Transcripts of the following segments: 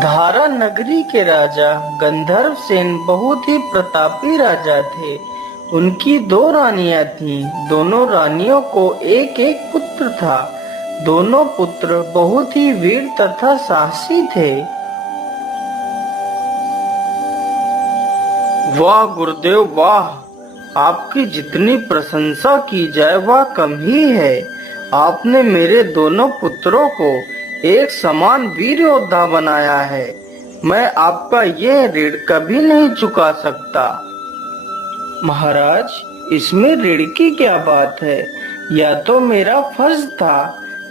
धारा नगरी के राजा गंधर्व सेन बहुत ही प्रतापी राजा थे। उनकी दो रानियां थीं। दोनों रानियों को एक एक पुत्र था। दोनों पुत्र बहुत ही वीर तथा साहसी थे। वाह गुरुदेव वाह, आपकी जितनी प्रशंसा की जाए वह कम ही है। आपने मेरे दोनों पुत्रों को एक समान वीर योद्धा बनाया है। मैं आपका यह ऋण कभी नहीं चुका सकता। महाराज, इसमें ऋण की क्या बात है? यह तो मेरा फर्ज था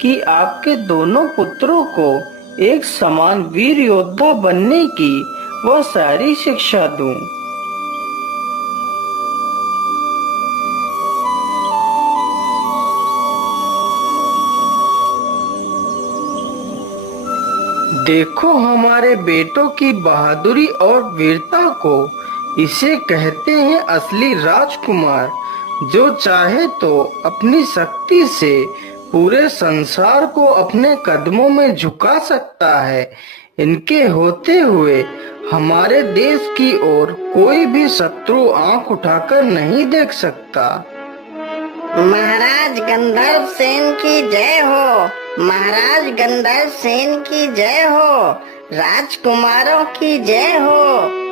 कि आपके दोनों पुत्रों को एक समान वीर योद्धा बनने की वह सारी शिक्षा दूं। देखो हमारे बेटों की बहादुरी और वीरता को। इसे कहते हैं असली राजकुमार, जो चाहे तो अपनी शक्ति से पूरे संसार को अपने कदमों में झुका सकता है। इनके होते हुए हमारे देश की ओर कोई भी शत्रु आंख उठाकर नहीं देख सकता। महाराज गंधर्व सेन की जय हो। महाराज गंधर्व सेन की जय हो। राजकुमारों की जय हो।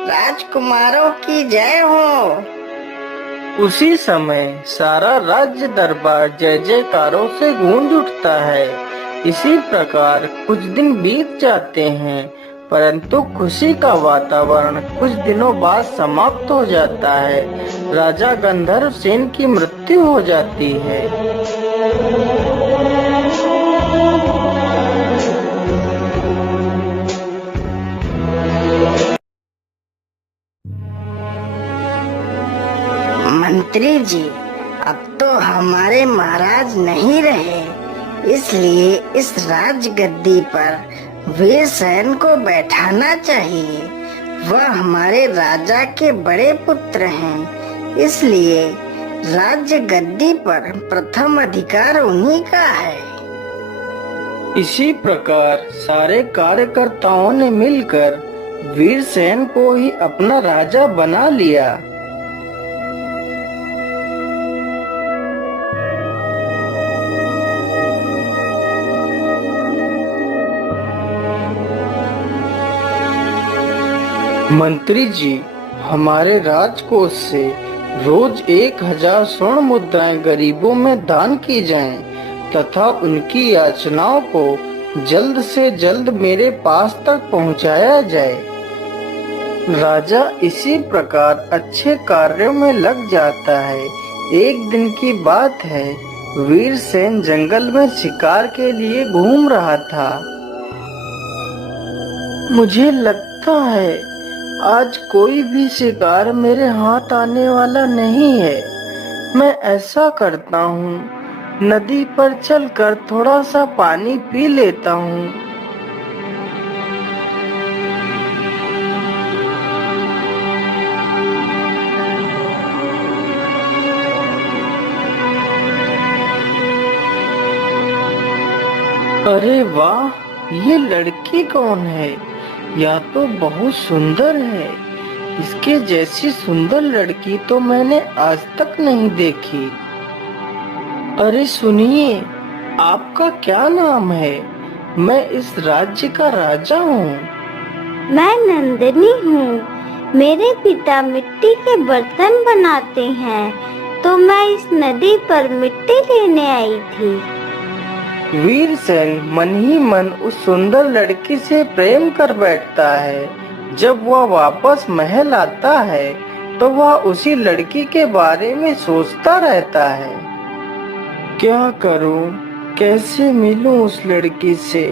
राजकुमारों की जय हो। उसी समय सारा राज्य दरबार जय जयकारों से गूंज उठता है। इसी प्रकार कुछ दिन बीत जाते हैं, परंतु खुशी का वातावरण कुछ दिनों बाद समाप्त हो जाता है। राजा गंधर्व सेन की मृत्यु हो जाती है। मंत्री जी, अब तो हमारे महाराज नहीं रहे, इसलिए इस राजगद्दी पर वीरसेन को बैठाना चाहिए। वह हमारे राजा के बड़े पुत्र हैं, इसलिए राज्य गद्दी पर प्रथम अधिकार उन्हीं का है। इसी प्रकार सारे कार्यकर्ताओं ने मिलकर वीरसेन को ही अपना राजा बना लिया। मंत्री जी, हमारे राजकोष से रोज 1000 स्वर्ण मुद्राएं गरीबों में दान की जाएं तथा उनकी याचनाओं को जल्द से जल्द मेरे पास तक पहुंचाया जाए। राजा इसी प्रकार अच्छे कार्यों में लग जाता है। एक दिन की बात है, वीरसेन जंगल में शिकार के लिए घूम रहा था। मुझे लगता है आज कोई भी शिकार मेरे हाथ आने वाला नहीं है। मैं ऐसा करता हूँ, नदी पर चलकर थोड़ा सा पानी पी लेता हूँ। अरे वाह, ये लड़की कौन है? यह तो बहुत सुंदर है। इसके जैसी सुंदर लड़की तो मैंने आज तक नहीं देखी। अरे सुनिए, आपका क्या नाम है? मैं इस राज्य का राजा हूँ। मैं नंदिनी हूँ। मेरे पिता मिट्टी के बर्तन बनाते हैं, तो मैं इस नदी पर मिट्टी लेने आई थी। वीरसेन मन ही मन उस सुंदर लड़की से प्रेम कर बैठता है। जब वह वापस महल आता है तो वह उसी लड़की के बारे में सोचता रहता है। क्या करूं, कैसे मिलूं उस लड़की से?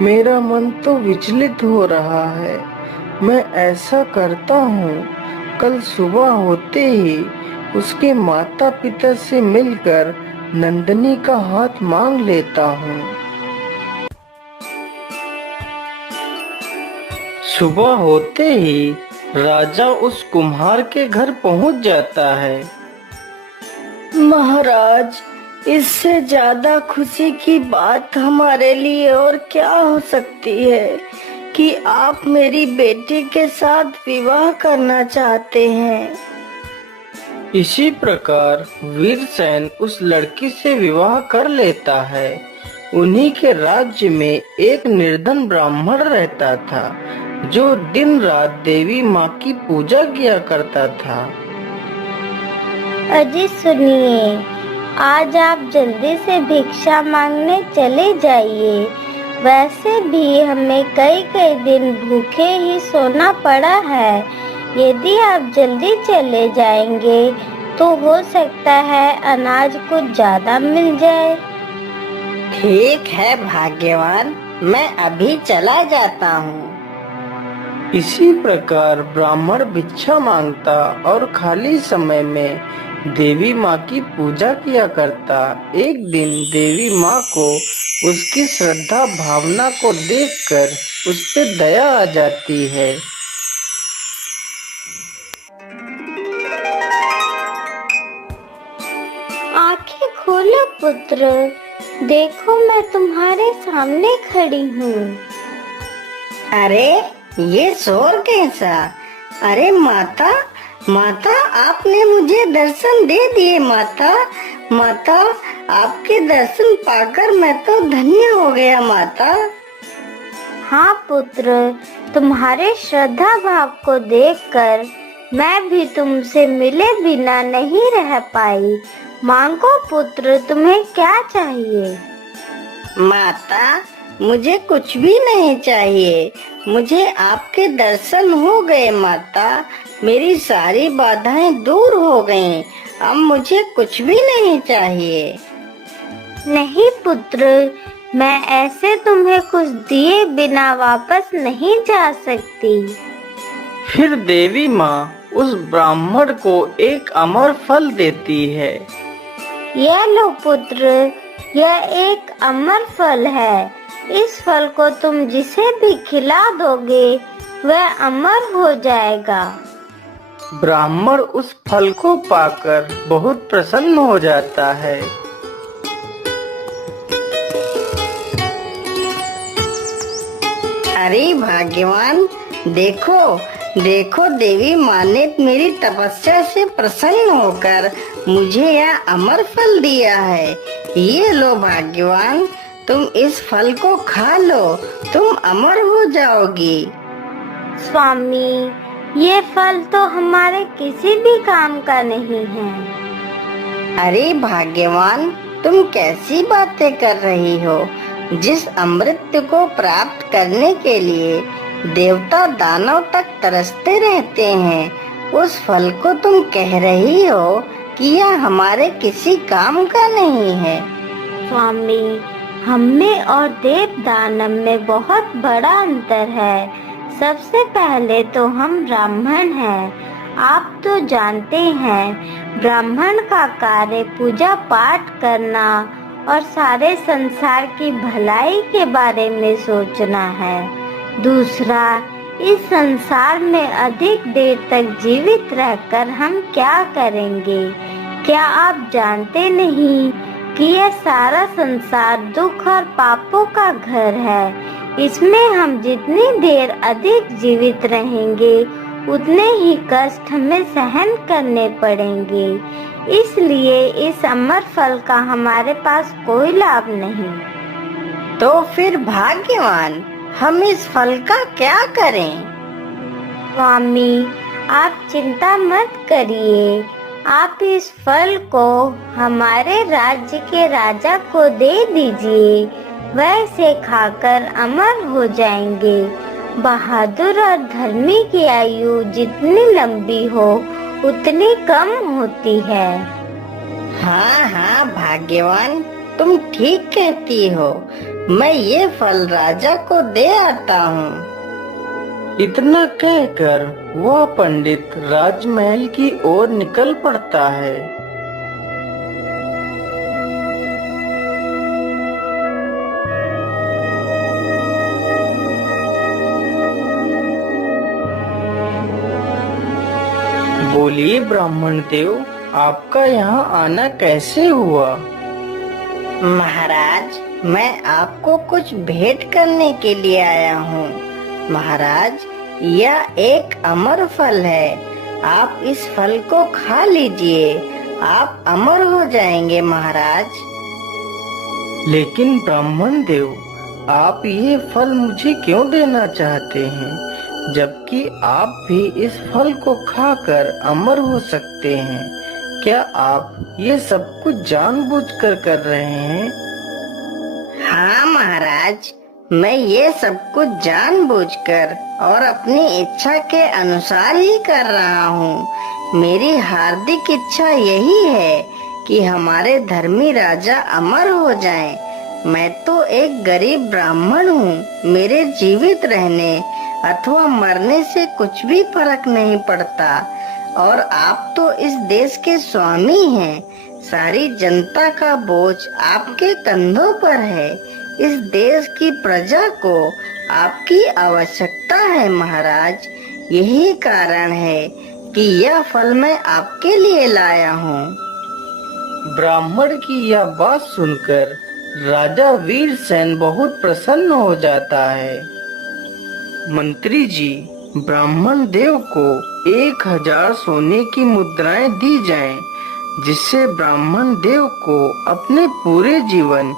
मेरा मन तो विचलित हो रहा है। मैं ऐसा करता हूँ, कल सुबह होते ही उसके माता पिता से मिलकर नंदिनी का हाथ मांग लेता हूँ। सुबह होते ही राजा उस कुम्हार के घर पहुँच जाता है। महाराज, इससे ज्यादा खुशी की बात हमारे लिए और क्या हो सकती है कि आप मेरी बेटी के साथ विवाह करना चाहते हैं। इसी प्रकार वीरसेन उस लड़की से विवाह कर लेता है। उन्हीं के राज्य में एक निर्धन ब्राह्मण रहता था जो दिन रात देवी माँ की पूजा किया करता था। अजी सुनिए, आज आप जल्दी से भिक्षा मांगने चले जाइए। वैसे भी हमें कई कई दिन भूखे ही सोना पड़ा है। यदि आप जल्दी चले जाएंगे तो हो सकता है अनाज कुछ ज्यादा मिल जाए। ठीक है भाग्यवान, मैं अभी चला जाता हूँ। इसी प्रकार ब्राह्मण भिक्षा मांगता और खाली समय में देवी माँ की पूजा किया करता। एक दिन देवी माँ को उसकी श्रद्धा भावना को देखकर उस पे दया आ जाती है। आंखें खोलो पुत्र, देखो मैं तुम्हारे सामने खड़ी हूँ। अरे ये शोर कैसा? अरे माता, माता आपने मुझे दर्शन दे दिए। माता, माता आपके दर्शन पाकर मैं तो धन्य हो गया माता। हाँ पुत्र, तुम्हारे श्रद्धा भाव को देखकर मैं भी तुमसे मिले बिना नहीं रह पाई। मांगो पुत्र, तुम्हें क्या चाहिए? माता मुझे कुछ भी नहीं चाहिए, मुझे आपके दर्शन हो गए माता। मेरी सारी बाधाएं दूर हो गईं, अब मुझे कुछ भी नहीं चाहिए। नहीं पुत्र, मैं ऐसे तुम्हें कुछ दिए बिना वापस नहीं जा सकती। फिर देवी माँ उस ब्राह्मण को एक अमर फल देती है। यह लो पुत्र, यह एक अमर फल है। इस फल को तुम जिसे भी खिला दोगे वह अमर हो जाएगा। ब्राह्मण उस फल को पाकर बहुत प्रसन्न हो जाता है। अरे भाग्यवान, देखो देखो, देवी माँ ने मेरी तपस्या से प्रसन्न होकर मुझे यह अमर फल दिया है। ये लो भाग्यवान, तुम इस फल को खा लो, तुम अमर हो जाओगी। स्वामी, ये फल तो हमारे किसी भी काम का नहीं है। अरे भाग्यवान, तुम कैसी बातें कर रही हो? जिस अमृत को प्राप्त करने के लिए देवता दानव तक तरसते रहते हैं, उस फल को तुम कह रही हो कि यह हमारे किसी काम का नहीं है। स्वामी, हम में और देव दानव में बहुत बड़ा अंतर है। सबसे पहले तो हम ब्राह्मण हैं। आप तो जानते हैं, ब्राह्मण का कार्य पूजा पाठ करना और सारे संसार की भलाई के बारे में सोचना है। दूसरा, इस संसार में अधिक देर तक जीवित रहकर हम क्या करेंगे? क्या आप जानते नहीं कि यह सारा संसार दुख और पापों का घर है। इसमें हम जितनी देर अधिक जीवित रहेंगे उतने ही कष्ट हमें सहन करने पड़ेंगे। इसलिए इस अमर फल का हमारे पास कोई लाभ नहीं। तो फिर भाग्यवान, हम इस फल का क्या करें? स्वामी, आप चिंता मत करिए। आप इस फल को हमारे राज्य के राजा को दे दीजिए। वह इसे खाकर अमर हो जाएंगे। बहादुर और धर्मी की आयु जितनी लंबी हो उतनी कम होती है। हाँ हाँ भाग्यवान, तुम ठीक कहती हो। मैं ये फल राजा को दे आता हूँ। इतना कहकर वह पंडित राजमहल की ओर निकल पड़ता है। बोलिए ब्राह्मण देव, आपका यहाँ आना कैसे हुआ? महाराज, मैं आपको कुछ भेंट करने के लिए आया हूँ। महाराज, यह एक अमर फल है। आप इस फल को खा लीजिए, आप अमर हो जाएंगे महाराज। लेकिन ब्राह्मण देव, आप ये फल मुझे क्यों देना चाहते हैं, जबकि आप भी इस फल को खाकर अमर हो सकते हैं? क्या आप ये सब कुछ जानबूझकर कर रहे हैं? हाँ महाराज, मैं ये सब कुछ जानबूझकर और अपनी इच्छा के अनुसार ही कर रहा हूँ। मेरी हार्दिक इच्छा यही है कि हमारे धर्मी राजा अमर हो जाएं। मैं तो एक गरीब ब्राह्मण हूँ। मेरे जीवित रहने अथवा मरने से कुछ भी फर्क नहीं पड़ता। और आप तो इस देश के स्वामी हैं। सारी जनता का बोझ आपके कंधों पर है। इस देश की प्रजा को आपकी आवश्यकता है महाराज। यही कारण है कि यह फल मैं आपके लिए लाया हूँ। ब्राह्मण की यह बात सुनकर राजा वीरसेन बहुत प्रसन्न हो जाता है। मंत्री जी, ब्राह्मण देव को 1000 सोने की मुद्राएं दी जाएं, जिससे ब्राह्मण देव को अपने पूरे जीवन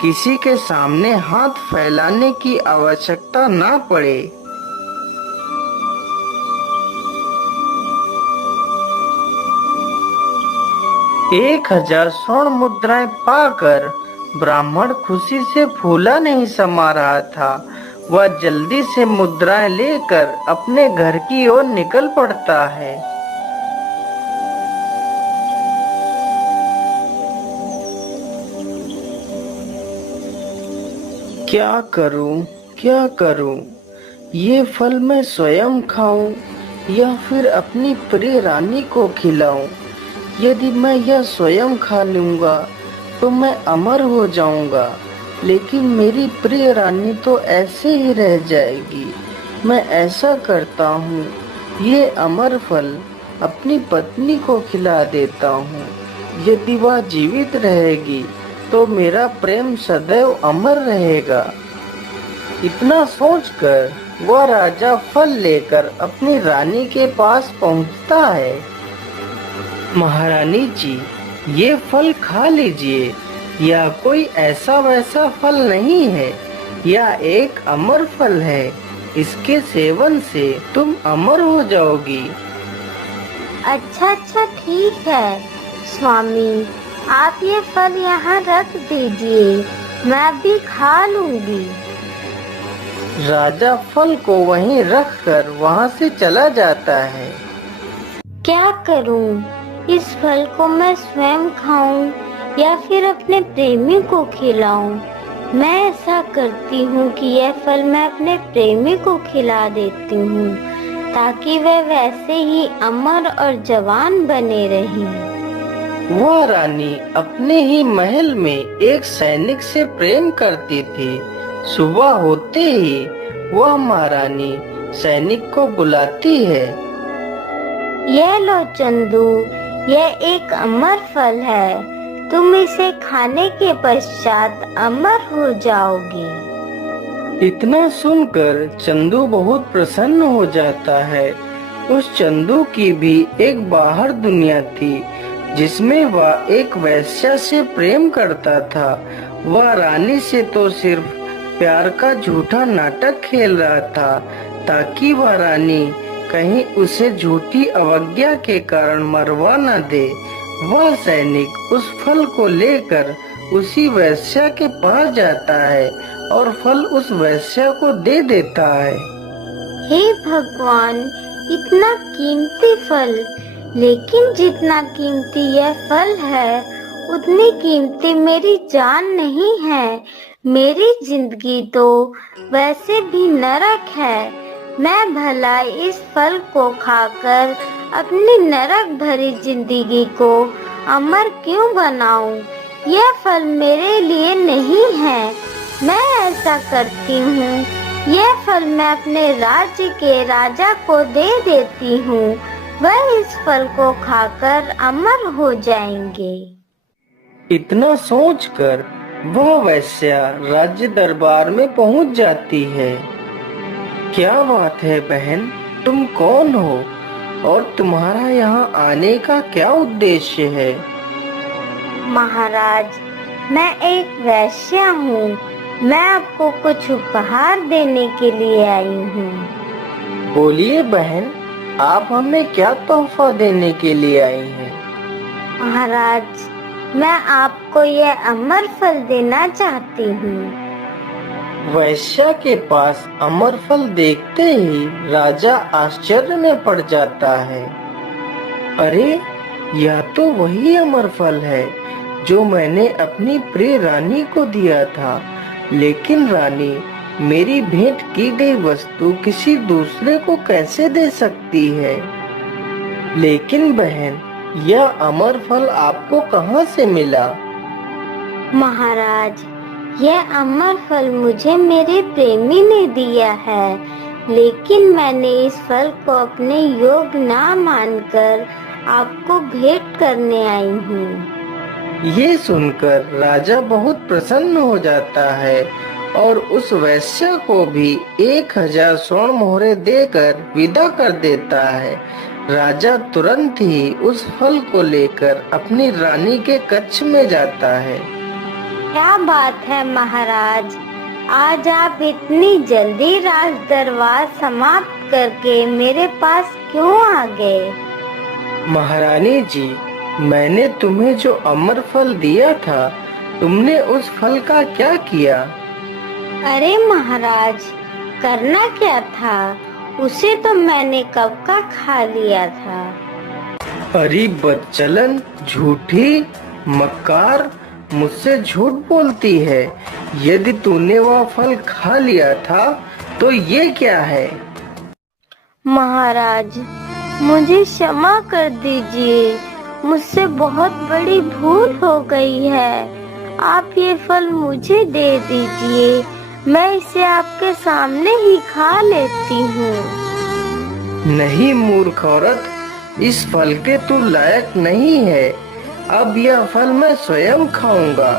किसी के सामने हाथ फैलाने की आवश्यकता ना पड़े। 1000 स्वर्ण मुद्राएं पाकर ब्राह्मण खुशी से फूला नहीं समा रहा था। वह जल्दी से मुद्राएं लेकर अपने घर की ओर निकल पड़ता है। क्या करूं, क्या करूं? ये फल मैं स्वयं खाऊं या फिर अपनी प्रिय रानी को खिलाऊं? यदि मैं यह स्वयं खा लूंगा तो मैं अमर हो जाऊंगा, लेकिन मेरी प्रिय रानी तो ऐसे ही रह जाएगी। मैं ऐसा करता हूँ, ये अमर फल अपनी पत्नी को खिला देता हूँ। यदि वह जीवित रहेगी तो मेरा प्रेम सदैव अमर रहेगा। इतना सोचकर वह राजा फल लेकर अपनी रानी के पास पहुँचता है। महारानी जी, ये फल खा लीजिए। यह कोई ऐसा वैसा फल नहीं है, यह एक अमर फल है। इसके सेवन से तुम अमर हो जाओगी। अच्छा अच्छा, ठीक है स्वामी, आप ये फल यहाँ रख दीजिए, मैं भी खा लूंगी। राजा फल को वहीं रखकर वहाँ से चला जाता है। क्या करूं? इस फल को मैं स्वयं खाऊं या फिर अपने प्रेमी को खिलाऊं? मैं ऐसा करती हूँ कि यह फल मैं अपने प्रेमी को खिला देती हूँ, ताकि वह वैसे ही अमर और जवान बने रहें। वह रानी अपने ही महल में एक सैनिक से प्रेम करती थी। सुबह होते ही वह महारानी सैनिक को बुलाती है। यह लो चंदू, यह एक अमर फल है। तुम इसे खाने के पश्चात अमर हो जाओगी। इतना सुनकर चंदू बहुत प्रसन्न हो जाता है। उस चंदू की भी एक बाहर दुनिया थी, जिसमें वह एक वेश्या से प्रेम करता था। वह रानी से तो सिर्फ प्यार का झूठा नाटक खेल रहा था, ताकि वह रानी कहीं उसे झूठी अवज्ञा के कारण मरवा न दे। वह सैनिक उस फल को लेकर उसी वेश्या के पास जाता है और फल उस वेश्या को दे देता है। हे भगवान, इतना कीमती फल, लेकिन जितना कीमती यह फल है उतनी कीमती मेरी जान नहीं है। मेरी जिंदगी तो वैसे भी नरक है। मैं भला इस फल को खाकर अपनी नरक भरी जिंदगी को अमर क्यों बनाऊं? यह फल मेरे लिए नहीं है। मैं ऐसा करती हूँ, यह फल मैं अपने राज्य के राजा को दे देती हूँ। वह इस फल को खाकर अमर हो जाएंगे। इतना सोचकर वह वैश्या राज्य दरबार में पहुंच जाती है। क्या बात है बहन, तुम कौन हो और तुम्हारा यहाँ आने का क्या उद्देश्य है? महाराज, मैं एक वैश्या हूँ। मैं आपको कुछ उपहार देने के लिए आई हूँ। बोलिए बहन, आप हमें क्या तोहफा देने के लिए आई हैं? महाराज, मैं आपको यह अमर फल देना चाहती हूँ। वैश्या के पास अमर फल देखते ही राजा आश्चर्य में पड़ जाता है। अरे, यह तो वही अमर फल है जो मैंने अपनी प्रिय रानी को दिया था। लेकिन रानी, मेरी भेंट की गई वस्तु किसी दूसरे को कैसे दे सकती है? लेकिन बहन, यह अमर फल आपको कहाँ से मिला? महाराज, यह अमर फल मुझे मेरे प्रेमी ने दिया है, लेकिन मैंने इस फल को अपने योग ना मानकर आपको भेंट करने आई हूँ। ये सुनकर राजा बहुत प्रसन्न हो जाता है और उस वैश्य को भी 1000 स्वर्ण मोहरे देकर विदा कर देता है। राजा तुरंत ही उस फल को लेकर अपनी रानी के कक्ष में जाता है। क्या बात है महाराज, आज आप इतनी जल्दी राज दरबार समाप्त करके मेरे पास क्यों आ गए? महारानी जी, मैंने तुम्हें जो अमर फल दिया था, तुमने उस फल का क्या किया? अरे महाराज, करना क्या था, उसे तो मैंने कब का खा लिया था। अरे बदचलन, झूठी, मक्कार, मुझसे झूठ बोलती है। यदि तूने वह फल खा लिया था तो ये क्या है? महाराज, मुझे क्षमा कर दीजिए, मुझसे बहुत बड़ी भूल हो गई है। आप ये फल मुझे दे दीजिए, मैं इसे आपके सामने ही खा लेती हूँ। नहीं मूर्ख औरत, इस फल के तू लायक नहीं है। अब यह फल मैं स्वयं खाऊंगा।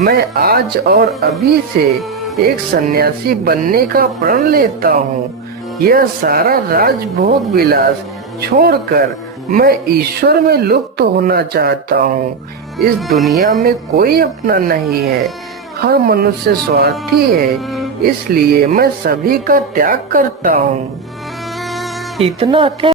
मैं आज और अभी से एक सन्यासी बनने का प्रण लेता हूँ। यह सारा राजभोग विलास छोड़कर मैं ईश्वर में लुप्त होना चाहता हूँ। इस दुनिया में कोई अपना नहीं है, हर मनुष्य स्वार्थी है, इसलिए मैं सभी का त्याग करता हूँ। इतना क्या